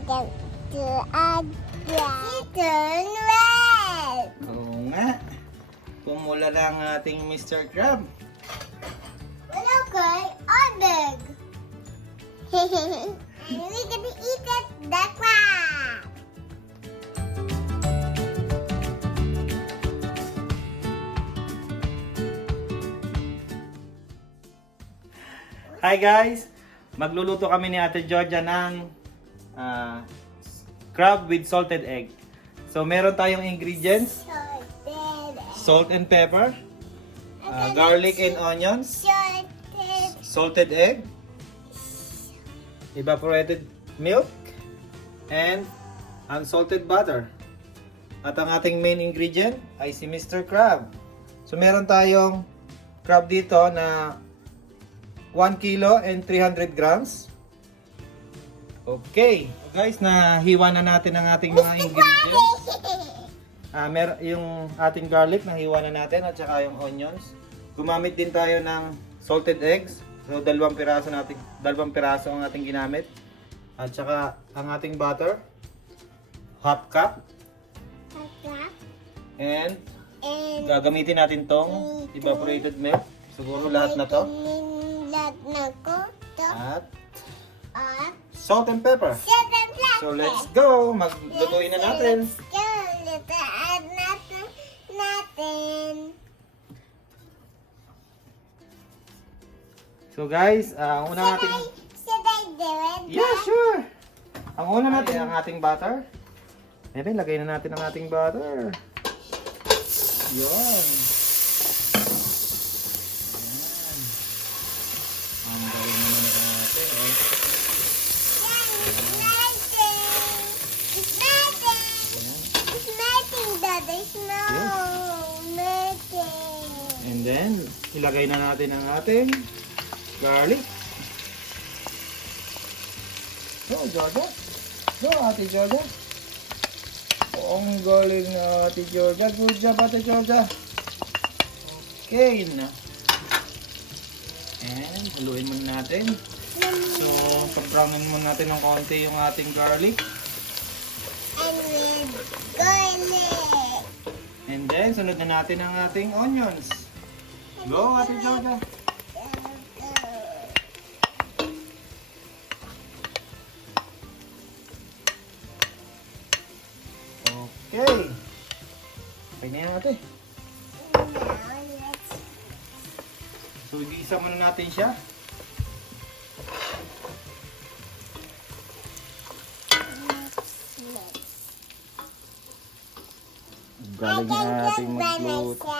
to add chicken red. Oo nga. Pumula lang ating Mr. Crab. Wala kay Odeg. And we're gonna eat it, the crab. Hi guys! Magluluto kami ni Ate Georgia ng crab with salted egg. So meron tayong ingredients, salt and pepper, garlic and onions, salted egg, evaporated milk, and unsalted butter. At ang ating main ingredient ay si Mr. Crab. So meron tayong crab dito na 1 kilo and 300 grams. Okay. So guys, nahiwa na natin ang ating mga ingredients. Yung ating garlic, nahiwa na natin at saka yung onions. Gumamit din tayo ng salted eggs. So, 2 piraso ang ating ginamit. At saka ang ating butter, half cup. And gagamitin natin tong evaporated milk. Siguro lahat na to. At salt and pepper. So let's go! Maglutuin na natin. Add natin. So guys, ang una natin... Should I do it? Yeah, sure! Ang una natin ang ating butter. Bebe, lagay na natin ang ating butter. Yun. Ang gawin naman natin. It's melting, Dad. It's melting. And then, ilagay na natin ang ating garlic. Go, Georgia. Go, Ate Georgia. Ang galing na Ate Georgia. Good job, Ate Georgia. Okay na. And, haluin muna natin. So, pag-brownin muna natin ng konti yung ating garlic. And with garlic. And then, sunod na natin ang ating onions. Go, Ate Georgia. Okay. Kanya natin. So, i-isa muna natin siya. Galing na ating magluto.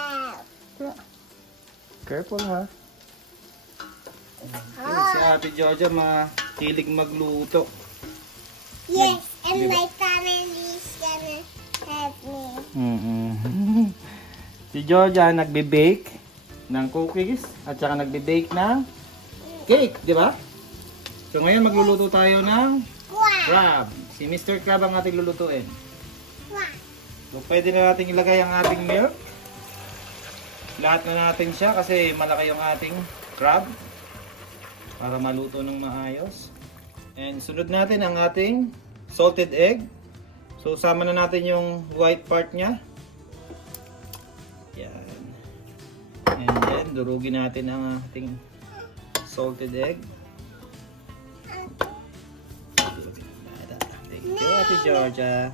Careful ha. Si Ate Georgia mahilig magluto. Yes, and my family's gonna help me. Si Georgia nagbe-bake ng cookies at saka nagbe-bake ng cake, di ba? So ngayon magluluto tayo ng crab. Si Mr. Crab ang ating lulutuin. So pwede na natin ilagay ang ating milk. Lahat na natin siya kasi malaki yung ating crab para maluto ng maayos. And sunod natin ang ating salted egg. So sama na natin yung white part niya. Yan. And then durugin natin ang ating salted egg. Thank you, Ate Georgia.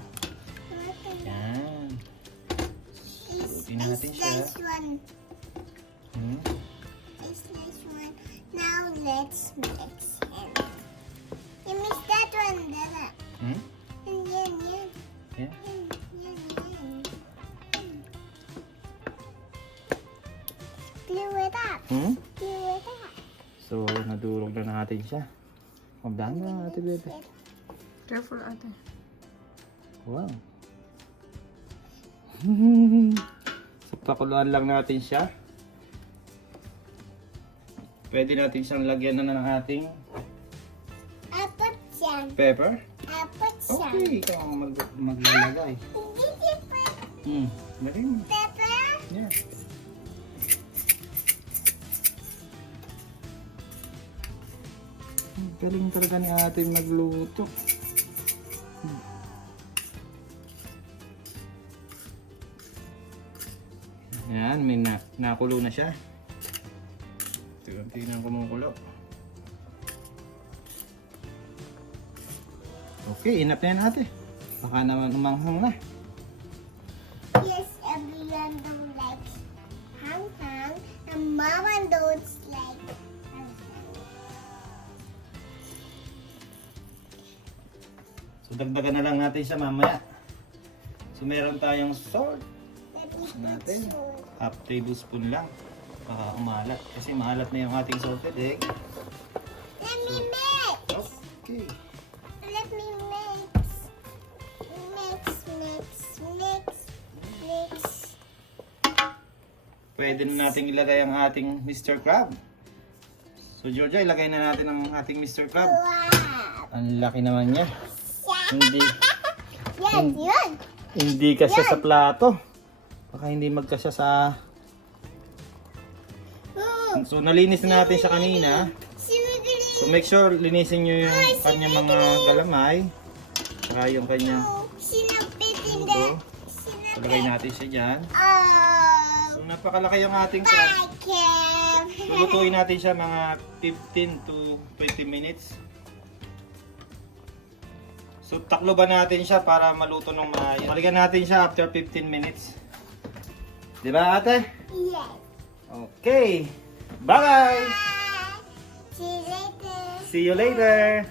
Yan. Durugin natin siya. Now let's mix it. You mix that one, Dada. And yan. Yeah. Glue it up. Glue it up. So, nadurog na natin siya. Magdaan na, Ate Bebe. Careful, ate. Wow. So, pakuluan lang natin siya. Pwede natin siyang lagyan na ng ating Apat yan. pepper. Apat yan. Okay, ikaw ang maglalagay. Lagay mo. Pepper? Yeah. Galing talaga ni ate magluto. Nakulo na siya. Tingnan kumukulo. Okay, enough na yan ate. Baka naman umanghang na. Yes, everyone don't like hang, and Mama don't like hang. So dagdagan na lang natin siya mamaya. So meron tayong salt. Natin. Half tablespoon lang. Baka umalat. Kasi maalat na yung ating salted egg. Let me mix. Okay. Let me mix. Mix. Pwede na natin ilagay ang ating Mr. Crab. So Georgia, ilagay na natin ang ating Mr. Crab. Wow. Ang laki naman niya. Yan. Hindi kasya sa plato. Baka hindi magkasya sa... So nalinis na natin siya kanina. So make sure linisin nyo yung kanyang mga galamay. Saka yung kanyang Sinapit dugo. Palagay natin siya dyan. So napakalaki yung ating crab. So lutuin natin siya mga 15 to 20 minutes. So takloban natin siya para maluto ng maayos. Balikan natin siya after 15 minutes. Diba ate? Yes. Okay. Bye! See you later. See you later!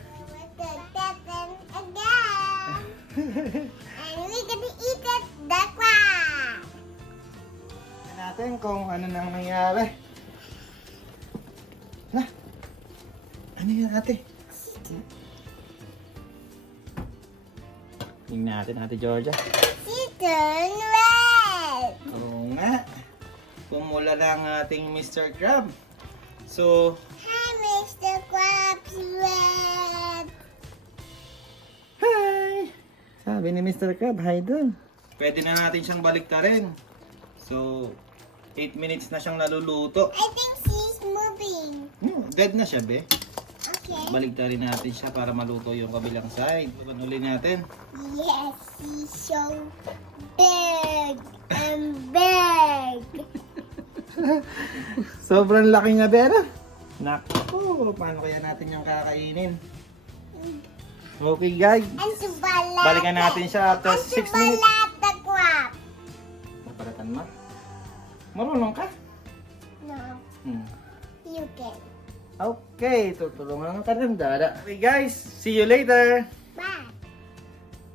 And we're gonna eat it the crab. Tingnan natin kung ano nang nangyari. Na? Ano yan ate? Tingnan natin ate Georgia. Chicken red. Oo nga. Pumula na ang ating Mr. Crab. So, Hi, Mr. Krabs Red. hi! Sabi ni Mr. Crab, hi doon. Pwede na natin siyang baliktarin. So, 8 minutes na siyang naluluto. I think she's moving. Dead na siya, be. Okay. Baliktarin natin siya para maluto yung kabilang side. Tukan uli natin. Yes, she's so big and big. Sobrang laki niya, Bera. Naku, paano kaya natin yung kakainin? Okay, guys. And to balat. Balikan natin siya after 6 minutes. balat the crab. Napalatan mo? Marunong ka? No, you can. Okay, tutulungan ka ng dada. Okay, guys. See you later. Bye.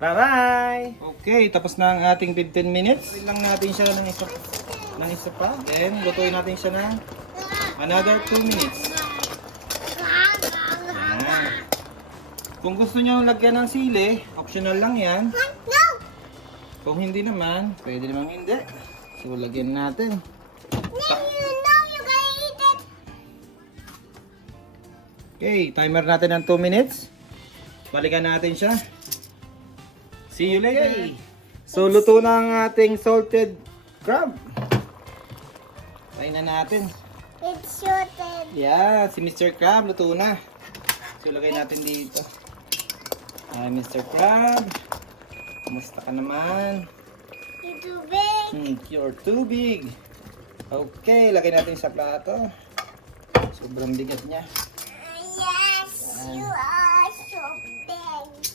Bye-bye! Okay, tapos na ang ating 15 minutes. Lutuin lang natin siya ng isa pa. Then, lutuin natin siya ng another 2 minutes. Yan. Kung gusto nyo lagyan ng sili, optional lang yan. No. Kung hindi naman, pwede naman hindi. So, lagyan natin. No, you know you're gonna eat it. Okay, timer natin ng 2 minutes. Balikan natin siya. See you later. So, luto na ang ating salted crab. Try na natin. It's shorted. Yeah, si Mr. Crab luto na. So, lagay natin dito. Hi, Mr. Crab. Kumusta ka naman? You're too big. You're too big. Okay, lagay natin sa plato. Sobrang bigat niya. Yes, you are so big.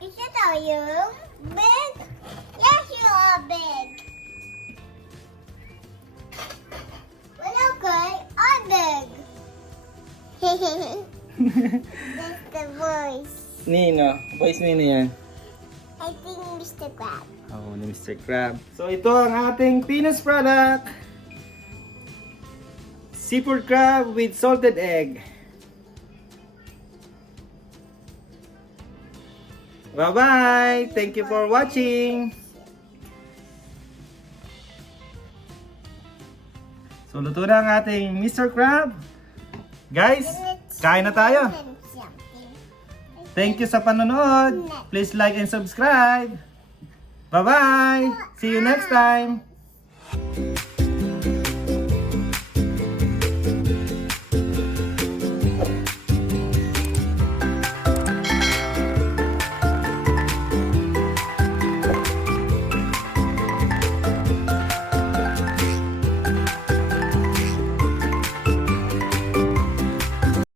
Is it all you big? Yes, you are big. Well, okay, I'm big. That's the voice. Nino, voice Nino yan. I think Mr. Crab. Oh, ni Mr. Crab. So, ito ang ating Pinas product. Seafood crab with salted egg. Bye-bye! Thank you for watching! So, luto na ang ating Mr. Crab. Guys, kain na tayo. Thank you sa panonood. Please like and subscribe. Bye-bye! See you next time!